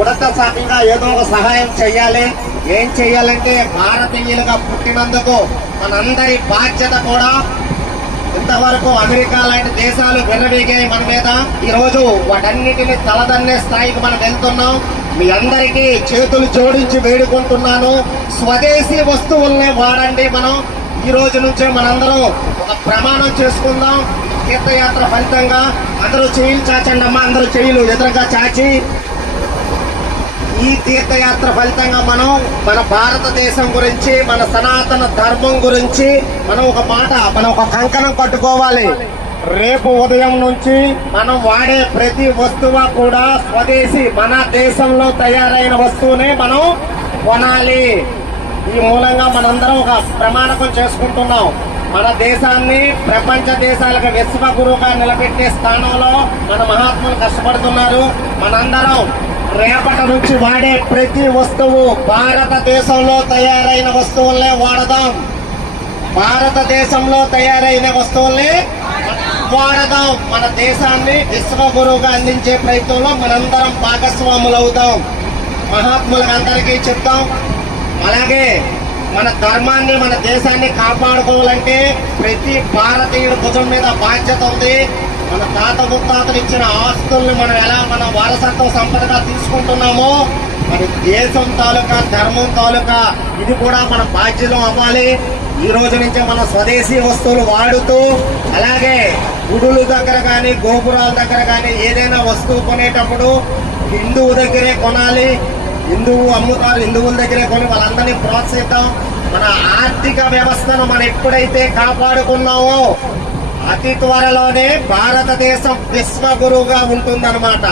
ఉడత సాకంగా ఏదో ఒక సహాయం చెయ్యాలి. ఏం చెయ్యాలంటే భారతీయులుగా పుట్టినందుకు మనందరి బాధ్యత కూడా. ఇంతవరకు అమెరికా లాంటి దేశాలు విర్రవీగాయి మన మీద. ఈరోజు వాటన్నిటిని తలదన్నే స్థాయికి మనం వెళ్తున్నాం. మీ అందరికీ చేతులు జోడించి వేడుకుంటున్నాను, స్వదేశీ వస్తువుల్ని వాడండి. మనం ఈ రోజు నుంచే మనందరం ఒక ప్రమాణం చేసుకుందాం. తీర్థయాత్ర ఫలితంగా అందరూ చేయిలు చాచండి అమ్మా, అందరూ చేయిలు ఎదురుగా చాచి. ఈ తీర్థయాత్ర ఫలితంగా మనం మన భారతదేశం గురించి, మన సనాతన ధర్మం గురించి మనం ఒక కంకణం కట్టుకోవాలి. రేపు ఉదయం నుంచి మనం వాడే ప్రతి వస్తువు కూడా స్వదేశీ, మన దేశంలో తయారైన వస్తువునే మనం కొనాలి. ఈ మూలంగా మనందరం ఒక ప్రమాణకం చేసుకుంటున్నాం. మన దేశాన్ని ప్రపంచ దేశాలకు విశ్వగురువుగా నిలబెట్టే స్థానంలో మన మహాత్ములు కష్టపడుతున్నారు. మనందరం రేపటి నుంచి వాడే ప్రతి వస్తువు భారతదేశంలో తయారైన వస్తువులనే వాడదాం. భారతదేశంలో తయారైన వస్తువుల్ని వాడదాం. మన దేశాన్ని విశ్వగురువుగా అందించే ప్రయత్నంలో మనందరం భాగస్వాములు అవుదాం. మహాత్ములకు అందరికీ చెప్తాం. అలాగే మన ధర్మాన్ని, మన దేశాన్ని కాపాడుకోవాలంటే ప్రతి భారతీయుడి భుజం మీద బాధ్యత ఉంది. మన తాత ముత్తాతలు ఇచ్చిన ఆస్తుల్ని మనం ఎలా మన వారసత్వ సంపదగా తీసుకుంటున్నామో, మన దేశం తాలూకా, ధర్మం తాలూకా ఇది కూడా మన బాధ్యత అవ్వాలి. ఈ రోజు నుంచే మన స్వదేశీ వస్తువులు వాడుతూ, అలాగే గుడుల దగ్గర కానీ, గోపురాల దగ్గర కానీ ఏదైనా వస్తువు కొనేటప్పుడు హిందువు దగ్గరే కొనాలి. హిందువు అమ్ముతారు, హిందువుల దగ్గరే కొని వాళ్ళందరినీ ప్రోత్సహిద్దాం. మన ఆర్థిక వ్యవస్థను మనం ఎప్పుడైతే కాపాడుకున్నామో అతి త్వరలోనే భారతదేశం విశ్వగురువుగా ఉంటుందన్నమాట.